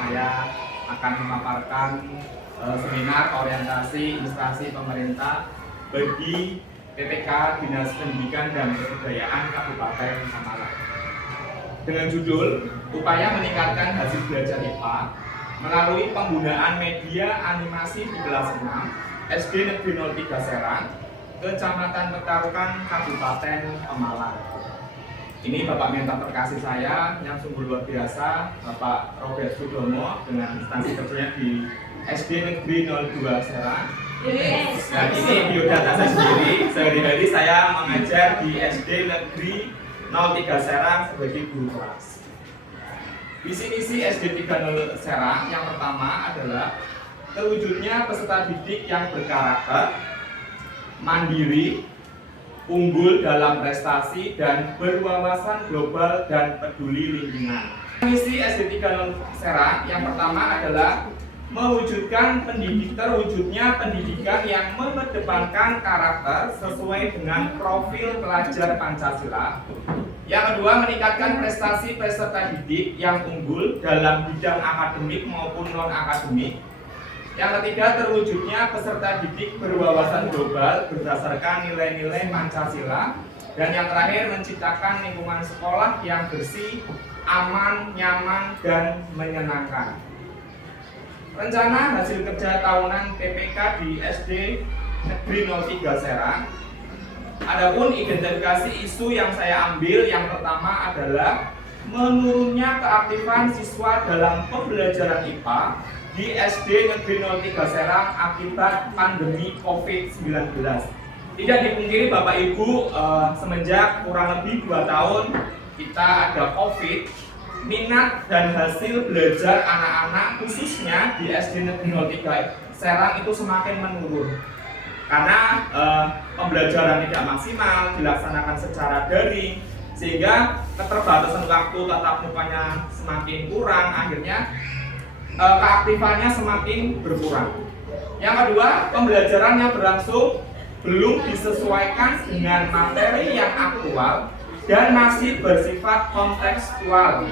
saya akan memaparkan seminar orientasi instansi pemerintah bagi PPK Dinas Pendidikan dan Kebudayaan Kabupaten Malang. Dengan judul Upaya Meningkatkan Hasil Belajar IPA melalui penggunaan media animasi di kelas 6 SD Negeri 03 Serang, Kecamatan Petarukan, Kabupaten Pemalang. Ini Bapak Mentor terkasih saya yang sungguh luar biasa, Bapak Robert Sudomo, dengan instansi kerjanya di SD Negeri 02 Serang. Dan ini biodata saya sendiri. Sehari-hari saya mengajar di SD Negeri 03 Serang sebagai guru kelas. Visi misi SD 30 Serang yang pertama adalah terwujudnya peserta didik yang berkarakter, mandiri, unggul dalam prestasi, dan berwawasan global dan peduli lingkungan. Misi SD 30 Serang yang pertama adalah mewujudkan terwujudnya pendidikan yang mengedepankan karakter sesuai dengan profil pelajar Pancasila. Yang kedua, meningkatkan prestasi peserta didik yang unggul dalam bidang akademik maupun non-akademik. Yang ketiga, terwujudnya peserta didik berwawasan global berdasarkan nilai-nilai Pancasila. Dan yang terakhir, menciptakan lingkungan sekolah yang bersih, aman, nyaman, dan menyenangkan. Rencana hasil kerja tahunan PPK di SD Negeri 03 Serang. Adapun identifikasi isu yang saya ambil, yang pertama adalah menurunnya keaktifan siswa dalam pembelajaran IPA di SD Negeri 03 Serang akibat pandemi COVID-19. Tidak dipungkiri Bapak Ibu, semenjak kurang lebih 2 tahun kita ada COVID, minat dan hasil belajar anak-anak khususnya di SD Negeri 03 Serang itu semakin menurun. Karena pembelajaran tidak maksimal, dilaksanakan secara daring, sehingga keterbatasan waktu tatap mukanya semakin kurang, akhirnya keaktifannya semakin berkurang. Yang kedua, pembelajaran yang berlangsung belum disesuaikan dengan materi yang aktual dan masih bersifat kontekstual.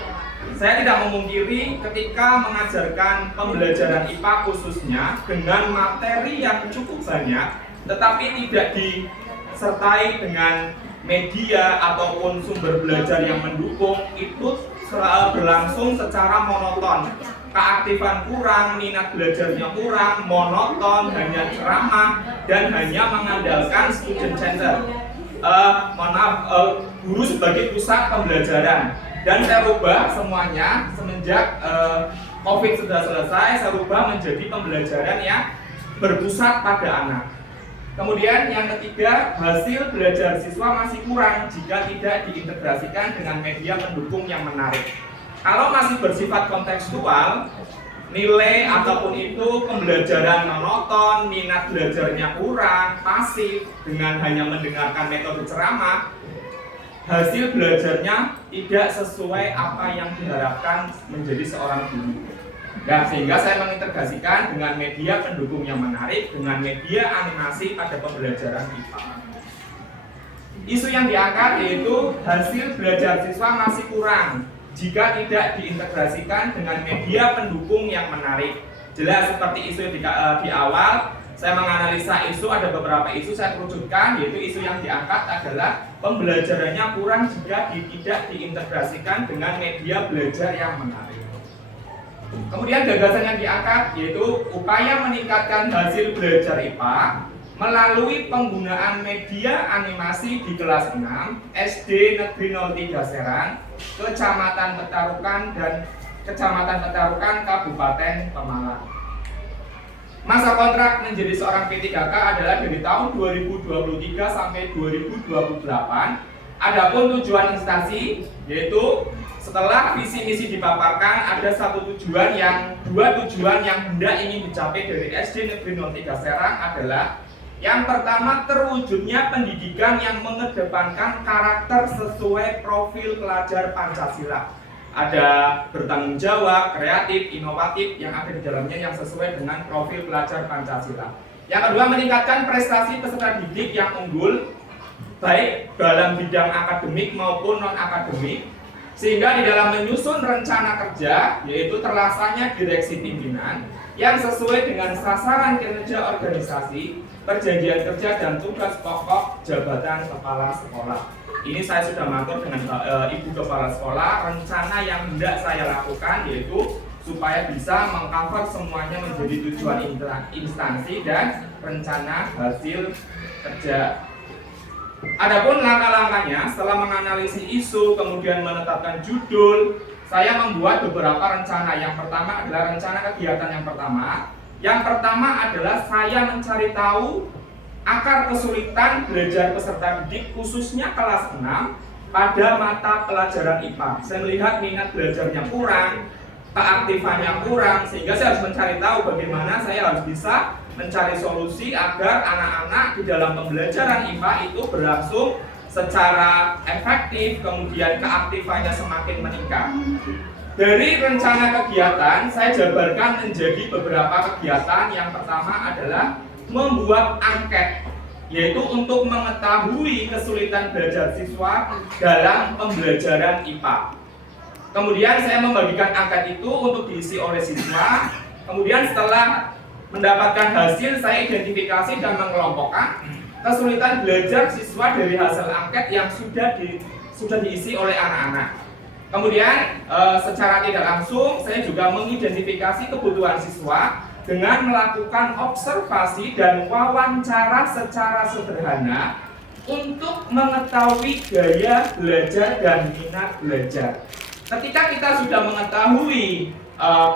Saya tidak memungkiri ketika mengajarkan pembelajaran IPA khususnya dengan materi yang cukup banyak, tetapi tidak disertai dengan media ataupun sumber belajar yang mendukung, itu berlangsung secara monoton. Keaktifan kurang, minat belajarnya kurang, monoton, hanya ceramah, dan hanya mengandalkan student center. Guru sebagai pusat pembelajaran. Dan saya rubah semuanya semenjak COVID sudah selesai, saya rubah menjadi pembelajaran yang berpusat pada anak. Kemudian yang ketiga, hasil belajar siswa masih kurang jika tidak diintegrasikan dengan media pendukung yang menarik. Kalau masih bersifat kontekstual, nilai ataupun itu pembelajaran monoton, minat belajarnya kurang, pasif dengan hanya mendengarkan metode ceramah, hasil belajarnya tidak sesuai apa yang diharapkan menjadi seorang guru. Nah, sehingga saya mengintegrasikan dengan media pendukung yang menarik, dengan media animasi pada pembelajaran IPA. Isu yang diangkat yaitu hasil belajar siswa masih kurang jika tidak diintegrasikan dengan media pendukung yang menarik. Jelas seperti isu di awal, saya menganalisa isu, ada beberapa isu saya kerucutkan, yaitu isu yang diangkat adalah pembelajarannya kurang jika tidak diintegrasikan dengan media belajar yang menarik. Kemudian gagasan yang diangkat yaitu upaya meningkatkan hasil belajar IPA melalui penggunaan media animasi di kelas 6 SD Negeri 03 Serang, Kecamatan Petarukan, dan Kecamatan Petarukan, Kabupaten Pemalang. Masa kontrak menjadi seorang P3K adalah dari tahun 2023 sampai 2028. Adapun tujuan instansi yaitu setelah visi misi dipaparkan, ada dua tujuan yang hendak ingin dicapai dari SD Negeri 03 Serang adalah yang pertama, terwujudnya pendidikan yang mengedepankan karakter sesuai profil pelajar Pancasila. Ada bertanggung jawab, kreatif, inovatif yang ada di dalamnya yang sesuai dengan profil pelajar Pancasila. Yang kedua, meningkatkan prestasi peserta didik yang unggul baik dalam bidang akademik maupun non-akademik. Sehingga di dalam menyusun rencana kerja, yaitu terlaksananya direksi pimpinan yang sesuai dengan sasaran kinerja organisasi, perjanjian kerja dan tugas pokok jabatan kepala sekolah. Ini saya sudah mengatur dengan Ibu Kepala Sekolah rencana yang hendak saya lakukan, yaitu supaya bisa mengcover semuanya menjadi tujuan instansi dan rencana hasil kerja. Adapun langkah-langkahnya, setelah menganalisis isu, kemudian menetapkan judul, saya membuat beberapa rencana. Yang pertama adalah rencana kegiatan yang pertama. Yang pertama adalah saya mencari tahu akar kesulitan belajar peserta didik khususnya kelas 6 pada mata pelajaran IPA. Saya melihat minat belajarnya kurang, keaktifannya kurang, sehingga saya harus mencari tahu bagaimana saya harus bisa mencari solusi agar anak-anak di dalam pembelajaran IPA itu berlangsung secara efektif, kemudian keaktifannya semakin meningkat. Dari rencana kegiatan, saya jabarkan menjadi beberapa kegiatan. Yang pertama adalah membuat angket, yaitu untuk mengetahui kesulitan belajar siswa dalam pembelajaran IPA. Kemudian saya membagikan angket itu untuk diisi oleh siswa. Kemudian setelah mendapatkan hasil, saya identifikasi dan mengelompokkan kesulitan belajar siswa dari hasil angket yang sudah diisi oleh anak-anak. Kemudian secara tidak langsung saya juga mengidentifikasi kebutuhan siswa dengan melakukan observasi dan wawancara secara sederhana untuk mengetahui gaya belajar dan minat belajar. Ketika kita sudah mengetahui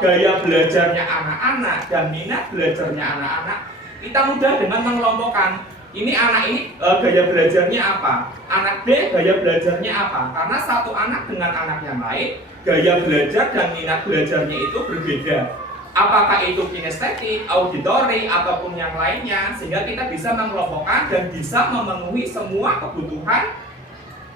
gaya belajarnya anak-anak dan minat belajarnya anak-anak, kita mudah dengan mengelompokkan. Ini anak ini gaya belajarnya apa? Anak B gaya belajarnya apa? Karena satu anak dengan anak yang lain, gaya belajar dan minat belajarnya itu berbeda. Apakah itu kinestetik, auditori, ataupun yang lainnya, sehingga kita bisa mengelompokkan dan bisa memenuhi semua kebutuhan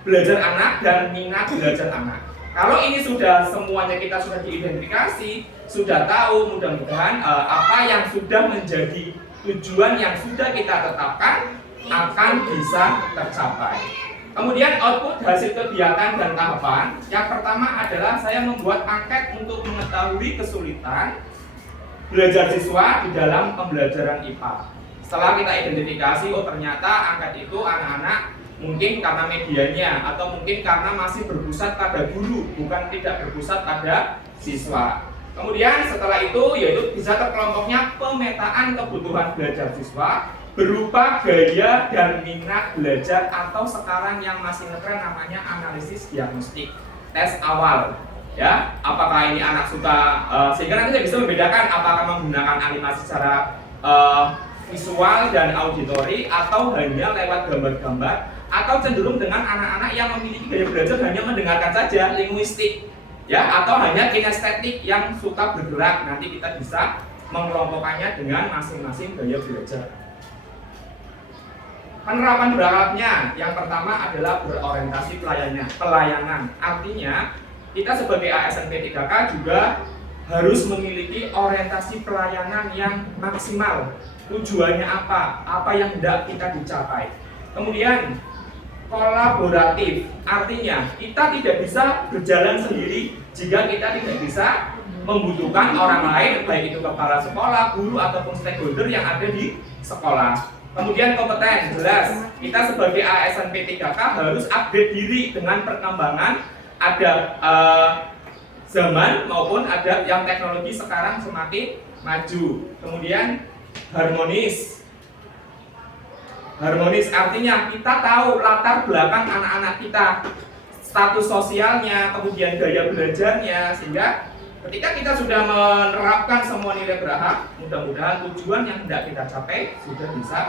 belajar anak dan minat belajar anak. Kalau ini semuanya kita sudah diidentifikasi, sudah tahu, mudah-mudahan apa yang sudah menjadi tujuan yang sudah kita tetapkan akan bisa tercapai. Kemudian output hasil kegiatan dan tahapan. Yang pertama adalah saya membuat angket untuk mengetahui kesulitan belajar siswa di dalam pembelajaran IPA. Setelah kita identifikasi, oh ternyata angket itu anak-anak mungkin karena medianya atau mungkin karena masih berpusat pada guru, bukan tidak berpusat pada siswa. Kemudian setelah itu yaitu bisa terkelompoknya pemetaan kebutuhan belajar siswa berupa gaya dan minat belajar, atau sekarang yang masih ngetren namanya analisis diagnostik, tes awal. Ya, apakah ini anak suka sehingga nanti saya bisa membedakan apakah menggunakan animasi secara visual dan auditori atau hanya lewat gambar-gambar, atau cenderung dengan anak-anak yang memiliki gaya belajar hanya mendengarkan saja, linguistik, ya, atau hanya kinestetik yang suka bergerak. Nanti kita bisa mengelompokkannya dengan masing-masing gaya belajar. Penerapan berharapnya, yang pertama adalah berorientasi pelayanan. Artinya kita sebagai ASN P3K juga harus memiliki orientasi pelayanan yang maksimal. Tujuannya apa yang hendak kita dicapai. Kemudian kolaboratif, artinya kita tidak bisa berjalan sendiri jika kita tidak bisa membutuhkan orang lain, baik itu kepala sekolah, guru, ataupun stakeholder yang ada di sekolah. Kemudian kompeten, jelas kita sebagai ASN P3K harus upgrade diri dengan perkembangan ada zaman maupun ada yang teknologi sekarang semakin maju. Kemudian harmonis artinya kita tahu latar belakang anak-anak kita, status sosialnya, kemudian gaya belajarnya, sehingga ketika kita sudah menerapkan semua nilai berhak, mudah-mudahan tujuan yang hendak kita capai sudah bisa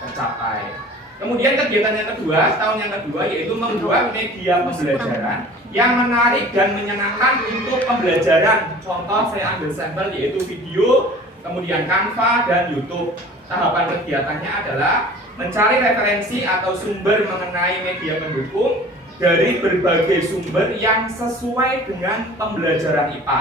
tercapai. Kemudian kegiatan yang kedua, tahun yang kedua, yaitu membuat media pembelajaran yang menarik dan menyenangkan untuk pembelajaran. Contoh saya ambil sampel yaitu video, kemudian Canva dan YouTube. Tahapan kegiatannya adalah mencari referensi atau sumber mengenai media pendukung dari berbagai sumber yang sesuai dengan pembelajaran IPA.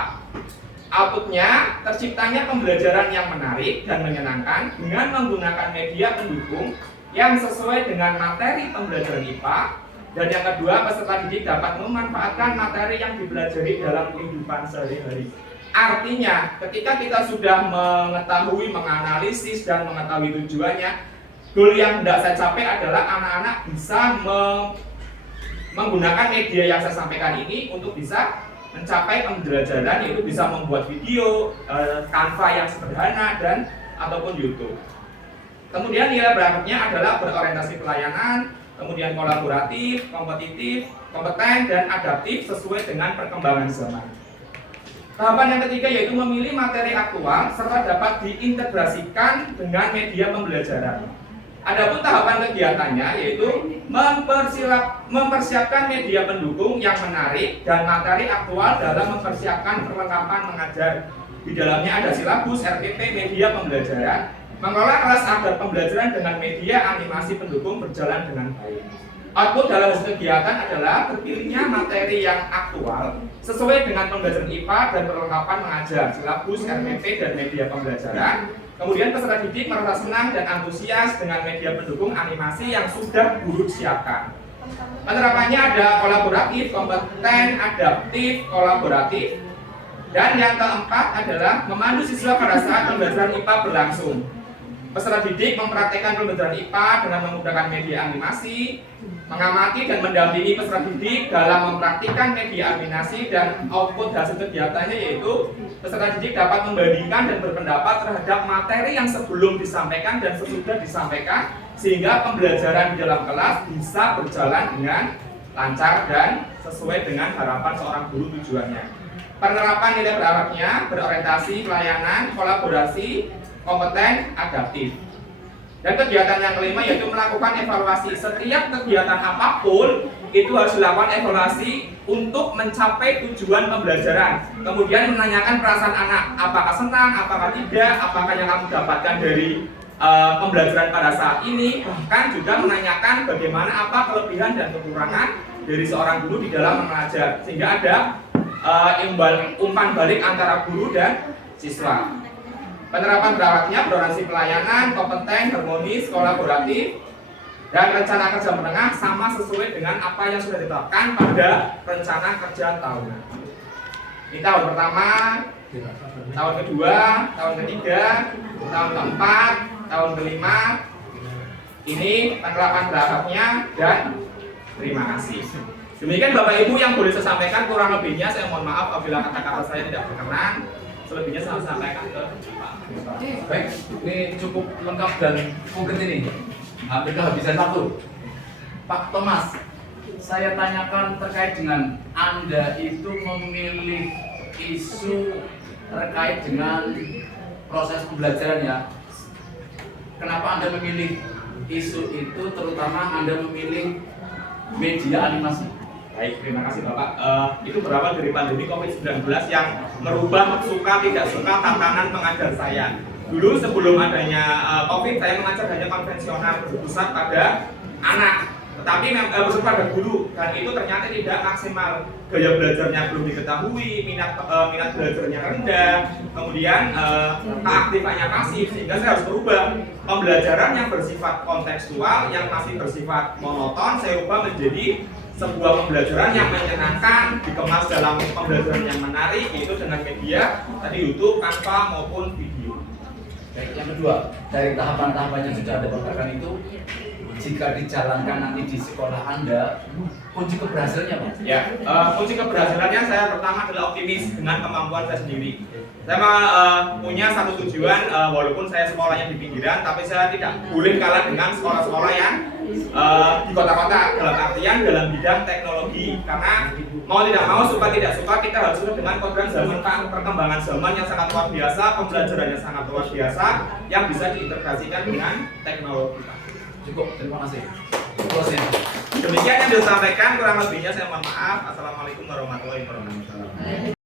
Outputnya, terciptanya pembelajaran yang menarik dan menyenangkan dengan menggunakan media pendukung yang sesuai dengan materi pembelajaran IPA Dan yang kedua, peserta didik dapat memanfaatkan materi yang dipelajari dalam kehidupan sehari-hari. Artinya, ketika kita sudah mengetahui, menganalisis, dan mengetahui tujuannya, goal yang hendak saya capai adalah anak-anak bisa menggunakan media yang saya sampaikan ini untuk bisa mencapai pembelajaran, yaitu bisa membuat video, Canva yang sederhana, dan ataupun YouTube. Kemudian nilai berikutnya adalah berorientasi pelayanan, kemudian kolaboratif, kompetitif, kompeten, dan adaptif sesuai dengan perkembangan zaman. Tahapan yang ketiga yaitu memilih materi aktual serta dapat diintegrasikan dengan media pembelajaran. Adapun tahapan kegiatannya yaitu mempersiapkan media pendukung yang menarik dan materi aktual dalam mempersiapkan perlengkapan mengajar. Di dalamnya ada silabus, RPP, media pembelajaran, mengelola kelas agar pembelajaran dengan media animasi pendukung berjalan dengan baik. Output dalam hasil kegiatan adalah terpilihnya materi yang aktual sesuai dengan pembelajaran IPA dan perlengkapan mengajar, silabus, RPP, dan media pembelajaran. Kemudian peserta didik merasa senang dan antusias dengan media pendukung animasi yang sudah guru siapkan. Penerapannya ada kolaboratif, kompeten, adaptif, kolaboratif. Dan yang keempat adalah memandu siswa pada saat pembelajaran IPA berlangsung. Peserta didik mempraktekkan pembelajaran IPA dengan menggunakan media animasi, mengamati dan mendampingi peserta didik dalam mempraktikkan media animasi, dan output hasil kegiatannya yaitu peserta didik dapat membandingkan dan berpendapat terhadap materi yang sebelum disampaikan dan sesudah disampaikan sehingga pembelajaran di dalam kelas bisa berjalan dengan lancar dan sesuai dengan harapan seorang guru tujuannya. Penerapan nilai berharapnya berorientasi pelayanan, kolaborasi, kompeten, adaptif. Dan kegiatan yang kelima yaitu melakukan evaluasi. Setiap kegiatan apapun itu harus dilakukan evaluasi untuk mencapai tujuan pembelajaran. Kemudian menanyakan perasaan anak, apakah senang, apakah tidak, apakah yang kamu dapatkan dari pembelajaran pada saat ini. Bahkan juga menanyakan bagaimana apa kelebihan dan kekurangan dari seorang guru di dalam mengajar, sehingga ada umpan balik antara guru dan siswa. Penerapan berarti berorientasi pelayanan, kompeten, harmonis, kolaboratif, dan rencana kerja menengah sama sesuai dengan apa yang sudah ditetapkan pada rencana kerja tahunan. Ini tahun pertama, tahun kedua, tahun ketiga, tahun keempat, tahun kelima. Ini penerapan berharapnya dan terima kasih. Demikian Bapak Ibu yang boleh saya sampaikan, kurang lebihnya saya mohon maaf apabila kata-kata saya tidak berkenan. Selebihnya saya sampaikan ke Pak. Baik, ini cukup lengkap dan konkret ini. Hampir kehabisan waktu. Pak Thomas, saya tanyakan terkait dengan Anda itu memilih isu terkait dengan proses pembelajaran ya. Kenapa Anda memilih isu itu, terutama Anda memilih media animasi? Baik, terima kasih Bapak. Itu berawal dari pandemi COVID-19 yang merubah suka tidak suka tantangan pengajar saya. Dulu sebelum adanya COVID, saya mengajar hanya konvensional berpusat pada anak, tetapi berpusat pada guru, dan itu ternyata tidak maksimal. Gaya belajarnya belum diketahui, minat belajarnya rendah, kemudian keaktifannya pasif, sehingga saya harus berubah. Pembelajaran yang bersifat kontekstual, yang masih bersifat monoton, saya ubah menjadi sebuah pembelajaran yang menyenangkan, dikemas dalam pembelajaran yang menarik, yaitu dengan media tadi YouTube, Canva maupun video. Baik, yang kedua, dari tahapan-tahapan yang sudah Anda katakan itu, jika dijalankan nanti di sekolah Anda, kunci keberhasilannya Pak? Ya, kunci keberhasilannya saya pertama adalah optimis dengan kemampuan saya sendiri. Saya punya satu tujuan, walaupun saya sekolahnya di pinggiran, tapi saya tidak boleh kalah dengan sekolah-sekolah yang di kota-kota, dalam artian dalam bidang teknologi. Karena mau tidak mau, suka tidak suka, kita harus sudah dengan program zaman, perkembangan zaman yang sangat luar biasa, pembelajarannya sangat luar biasa, yang bisa diintegrasikan dengan teknologi. Cukup, terima kasih. Demikian yang disampaikan, kurang lebihnya saya mohon maaf. Assalamualaikum warahmatullahi wabarakatuh.